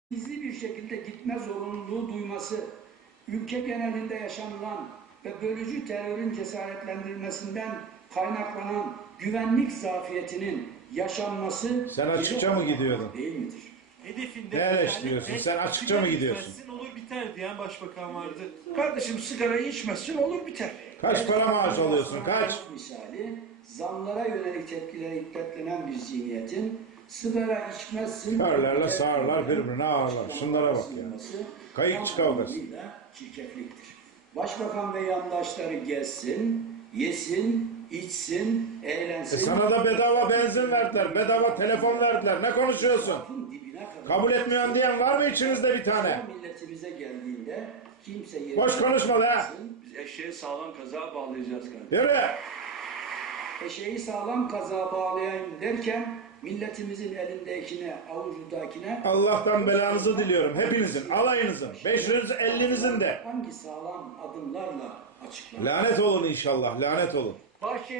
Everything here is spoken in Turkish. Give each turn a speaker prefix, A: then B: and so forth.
A: gizli bir şekilde gitme zorunluluğu duyması, ülke genelinde yaşanılan ve bölücü terörün cesaretlendirilmesinden kaynaklanan güvenlik zafiyetinin yaşanması...
B: Sen açıkça mı gidiyordun?
A: Değil midir?
C: Hedefinde
B: ne eleştiriyorsun? Sen açıkça mı gidiyorsun?
C: Olur biter diyen başbakan vardı.
D: Kardeşim sigarayı içmezsin olur biter.
B: Kaç para maaş alıyorsun? Kaç?
A: Misali, zamlara yönelik tepkilere iddiatlenen bir zihniyetin sigara içmezsin...
B: Körlerle sağırlar birbirine ağırlar. Şunlara bak ya. Kayıkçı kavgası.
A: Çirkefliktir. Başbakan ve yandaşları gezsin, yesin, içsin, eğlensin...
B: Sana da bedava benzin verdiler, bedava telefon verdiler. Ne konuşuyorsun? Kabul etmiyorum diyen var mı içinizde bir tane?
A: Milletimize geldiğinde kimse...
B: Boş konuşma be!
E: Biz eşeği sağlam kazağa bağlayacağız kardeşim.
B: Yürü!
A: Eşeği sağlam kazağa bağlayayım derken milletimizin elindekine, avucundakine...
B: Allah'tan belanızı diliyorum. Hepinizin, alayınızın, 500'ünüzün, 50'nizin de.
A: Hangi sağlam adımlarla açıklanır?
B: Lanet olun inşallah, lanet olun.